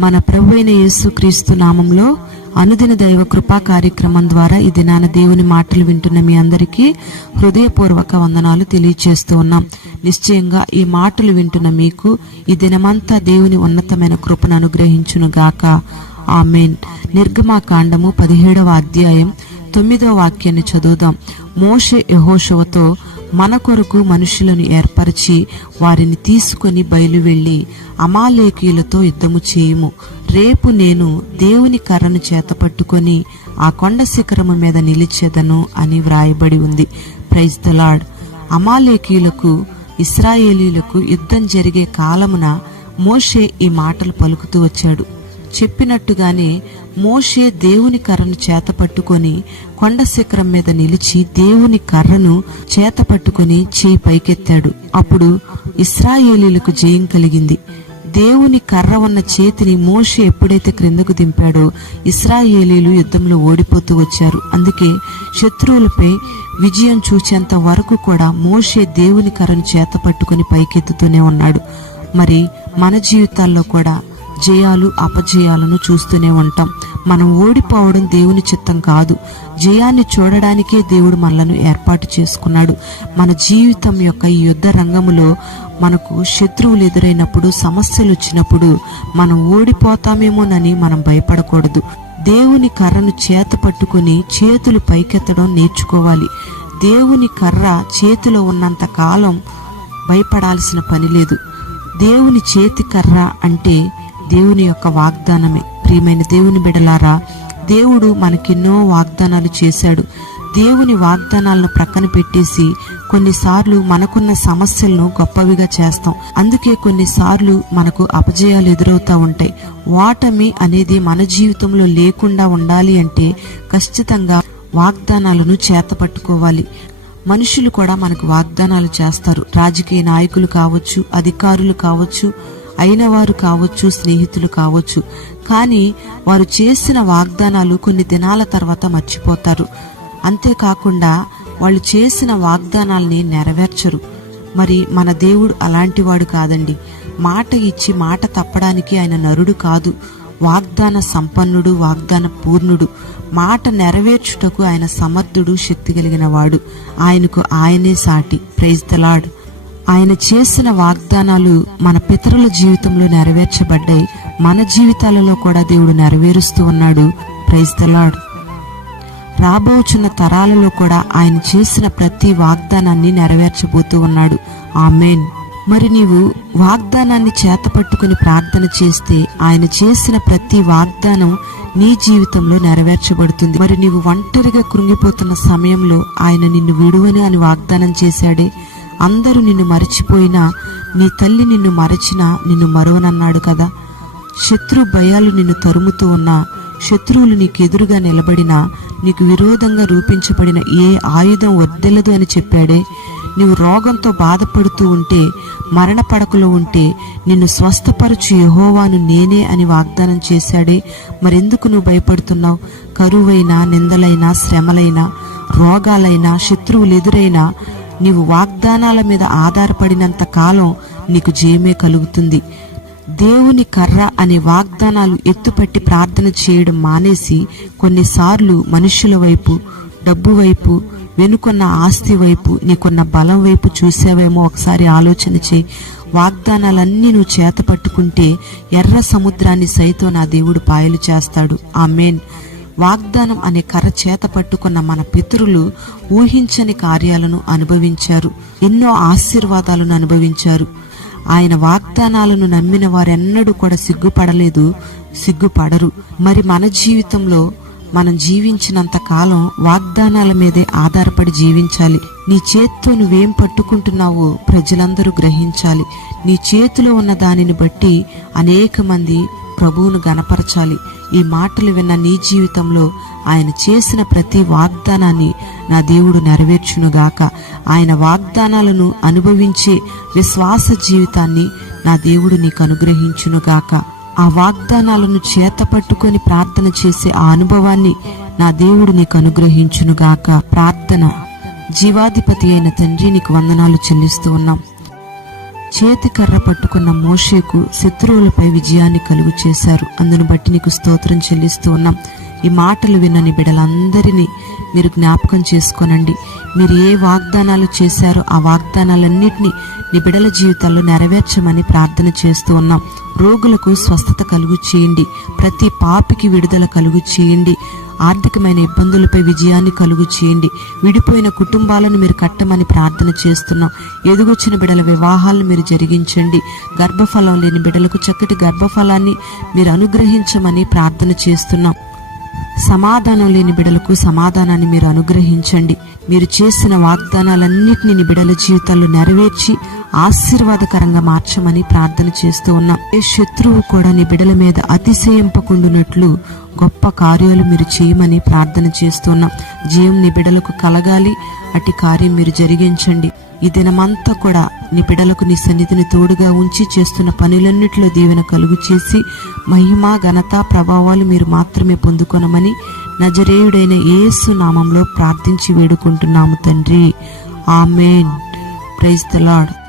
మన ప్రభువైన యేసుక్రీస్తు నామంలో అనుదిన దైవ కృపా కార్యక్రమం ద్వారా ఈ దినాన దేవుని మాటలు వింటున్న మీ అందరికీ హృదయపూర్వక వందనాలు తెలియజేస్తూ ఉన్నాం. నిశ్చయంగా ఈ మాటలు వింటున్న మీకు ఈ దినమంతా దేవుని ఉన్నతమైన కృపను అనుగ్రహించును గాక. ఆమేన్. నిర్గమాకాండము 17వ అధ్యాయం 9వ వాక్యాన్ని చదువుదాం. మోషే యెహోషువతో, మన కొరకు మనుషులను ఏర్పరిచి వారిని తీసుకొని బయలువెళ్లి అమాలేకీయులతో యుద్ధము చేయుము. రేపు నేను దేవుని కర్రను చేతపట్టుకొని ఆ కొండ శిఖరము మీద నిలిచెదను అని వ్రాయబడి ఉంది. Praise the lord. అమాలేకీయులకు ఇశ్రాయేలీయులకు యుద్ధం జరిగే కాలమున మోషే ఈ మాటలు పలుకుతూ వచ్చాడు. చెప్పినట్టుగానే మోషే దేవుని కర్రను చేతపట్టుకొని కొండ శిఖరం మీద నిలిచి దేవుని కర్రను చేతపట్టుకొని చేయి పైకెత్తాడు. అప్పుడు ఇశ్రాయేలీయులకు జయం కలిగింది. దేవుని కర్ర ఉన్న చేతిని మోషే ఎప్పుడైతే క్రిందకు దింపాడో ఇశ్రాయేలీయులు యుద్ధంలో ఓడిపోతూ వచ్చారు. అందుకే శత్రువులపై విజయం చూచేంత వరకు కూడా మోషే దేవుని కర్రను చేతపట్టుకొని పైకెత్తుతూనే ఉన్నాడు. మరి మన జీవితాల్లో కూడా జయాలు అపజయాలను చూస్తూనే ఉంటాం. మనం ఓడిపోవడం దేవుని చిత్తం కాదు. జయాన్ని చూడడానికే దేవుడు మనలను ఏర్పాటు చేసుకున్నాడు. మన జీవితం యొక్క ఈ యుద్ధ రంగములో మనకు శత్రువులు ఎదురైనప్పుడు, సమస్యలు వచ్చినప్పుడు మనం ఓడిపోతామేమోనని మనం భయపడకూడదు. దేవుని కర్రను చేత పట్టుకుని చేతులు పైకెత్తడం నేర్చుకోవాలి. దేవుని కర్ర చేతిలో ఉన్నంత కాలం భయపడాల్సిన పని లేదు. దేవుని చేతి కర్ర అంటే దేవుని యొక్క వాగ్దానమే. ప్రియమైన దేవుని బిడ్డలారా, దేవుడు మనకెన్నో వాగ్దానాలు చేశాడు. దేవుని వాగ్దానాలను ప్రక్కన పెట్టేసి కొన్నిసార్లు మనకున్న సమస్యలను గొప్పవిగా చేస్తాం. అందుకే కొన్నిసార్లు మనకు అపజయాలు ఎదురవుతూ ఉంటాయి. ఓటమి అనేది మన జీవితంలో లేకుండా ఉండాలి అంటే ఖచ్చితంగా వాగ్దానాలను చేతపట్టుకోవాలి. మనుషులు కూడా మనకు వాగ్దానాలు చేస్తారు. రాజకీయ నాయకులు కావచ్చు, అధికారులు కావచ్చు, అయిన వారు కావచ్చు, స్నేహితులు కావచ్చు. కానీ వారు చేసిన వాగ్దానాలు కొన్ని దినాల తర్వాత మర్చిపోతారు. అంతేకాకుండా వాళ్ళు చేసిన వాగ్దానాల్ని నెరవేర్చరు. మరి మన దేవుడు అలాంటి వాడు కాదండి. మాట ఇచ్చి మాట తప్పడానికి ఆయన నరుడు కాదు. వాగ్దాన సంపన్నుడు, వాగ్దాన పూర్ణుడు. మాట నెరవేర్చుటకు ఆయన సమర్థుడు, శక్తి కలిగిన వాడు. ఆయనకు ఆయనే సాటి. Praise the lord. ఆయన చేసిన వాగ్దానాలు మన పితరుల జీవితంలో నెరవేర్చబడ్డాయి. మన జీవితాలలో కూడా దేవుడు నెరవేరుస్తూ ఉన్నాడు. Praise the lord. రాబోచున్న తరాలలో కూడా ఆయన చేసిన ప్రతి వాగ్దానాన్ని నెరవేర్చబోతూ ఉన్నాడు. ఆమేన్. మరి నీవు వాగ్దానాన్ని చేతపట్టుకుని ప్రార్థన చేస్తే ఆయన చేసిన ప్రతి వాగ్దానం నీ జీవితంలో నెరవేర్చబడుతుంది. మరి నీవు ఒంటరిగా కృంగిపోతున్న సమయంలో ఆయన నిన్ను విడువని అని వాగ్దానం చేశాడే. అందరూ నిన్ను మరచిపోయినా, నీ తల్లి నిన్ను మరచినా నిన్ను మరువనన్నాడు కదా. శత్రు భయాలు నిన్ను తరుముతూ ఉన్నా, శత్రువులు నీకు ఎదురుగా నిలబడినా, నీకు విరోధంగా రూపించబడిన ఏ ఆయుధం వర్దెలదు అని చెప్పాడే. నీవు రోగంతో బాధపడుతూ ఉంటే, మరణ పడకలో ఉంటే నిన్ను స్వస్థపరచు యెహోవాను నేనే అని వాగ్దానం చేశాడే. మరెందుకు నువ్వు భయపడుతున్నావు? కరువైనా, నిందలైనా, శ్రమలైనా, రోగాలైనా, శత్రువులు ఎదురైనా నీవు వాగ్దానాల మీద ఆధారపడినంత కాలం నీకు జయమే కలుగుతుంది. దేవుని కర్ర అనే వాగ్దానాలు ఎత్తుపట్టి ప్రార్థన చేయడం మానేసి కొన్నిసార్లు మనుషుల వైపు, డబ్బు వైపు, వెనుకున్న ఆస్తి వైపు, నీకున్న బలం వైపు చూసావేమో ఒకసారి ఆలోచన చేయి. వాగ్దానాలన్నీ నువ్వు చేత పట్టుకుంటే ఎర్ర సముద్రాన్ని సైతం నా దేవుడు పాయలు చేస్తాడు. ఆమేన్. వాగ్దానం అనే కర్ర చేత పట్టుకున్న మన పితరులు ఊహించని కార్యాలను అనుభవించారు. ఎన్నో ఆశీర్వాదాలను అనుభవించారు. ఆయన వాగ్దానాలను నమ్మిన వారెన్నడూ కూడా సిగ్గుపడలేదు, సిగ్గుపడరు. మరి మన జీవితంలో మనం జీవించినంత కాలం వాగ్దానాల మీదే ఆధారపడి జీవించాలి. నీ చేత్తో నువ్వేం పట్టుకుంటున్నావో ప్రజలందరూ గ్రహించాలి. నీ చేతిలో ఉన్న దానిని బట్టి అనేక మంది ప్రభువును గణపరచాలి. ఈ మాటలు విన్న నీ జీవితంలో ఆయన చేసిన ప్రతి వాగ్దానాన్ని నా దేవుడు నెరవేర్చునుగాక. ఆయన వాగ్దానాలను అనుభవించే విశ్వాస జీవితాన్ని నా దేవుడు నీకు అనుగ్రహించునుగాక. ఆ వాగ్దానాలను చేతపట్టుకొని ప్రార్థన చేసే ఆ అనుభవాన్ని నా దేవుడు నీకు అనుగ్రహించునుగాక. ప్రార్థన. జీవాధిపతి అయిన తండ్రి, నీకు వందనాలు చెల్లిస్తూ ఉన్నాం. చేతి కర్ర పట్టుకున్న మోషేకు శత్రువులపై విజయాన్ని కలుగు చేశారు. అందును బట్టి నీకు స్తోత్రం చెల్లిస్తూ ఉన్నాం. ఈ మాటలు విన్నని బిడ్డలందరినీ మీరు జ్ఞాపకం చేసుకోనండి. మీరు ఏ వాగ్దానాలు చేశారో ఆ వాగ్దానాలన్నింటినీ నీ బిడ్డల జీవితాల్లో నెరవేర్చమని ప్రార్థన చేస్తూ ఉన్నాం. రోగులకు స్వస్థత కలుగు చేయండి. ప్రతి పాపికి విడుదల కలుగు చేయండి. ఆర్థికమైన ఇబ్బందులపై విజయాన్ని కలుగు చేయండి. విడిపోయిన కుటుంబాలను మీరు కట్టమని ప్రార్థన చేస్తున్నాం. ఎదుగొచ్చిన బిడ్డల వివాహాలను మీరు జరిగించండి. గర్భఫలం లేని బిడ్డలకు చక్కటి గర్భఫలాన్ని మీరు అనుగ్రహించమని ప్రార్థన చేస్తున్నాం. సమాధానం లేని బిడ్డలకు సమాధానాన్ని మీరు అనుగ్రహించండి. మీరు చేసిన వాగ్దానాలన్నింటినీ నీ బిడ్డల జీవితాల్లో నెరవేర్చి ఆశీర్వాదకరంగా మార్చమని ప్రార్థన చేస్తూ ఉన్నాం. ఏ శత్రువు కూడా నీ బిడ్డల మీద అతిశయింపకుండునట్లు గొప్ప కార్యాలు మీరు చేయమని ప్రార్థన చేస్తున్నాం. జయం నీ బిడ్డలకు కలగాలి. అట్టి కార్యం మీరు జరిగించండి. ఈ దినమంతా కూడా నీ బిడ్డలకు నీ సన్నిధిని తోడుగా ఉంచి చేస్తున్న పనులన్నిటిలో దీవెన కలుగు చేసి మహిమ ఘనత ప్రభావాలు మీరు మాత్రమే పొందుకొనమని నజరేయుడైన యేసు నామంలో ప్రార్థించి వేడుకుంటున్నాము తండ్రి. ఆమేన్. Praise the lord.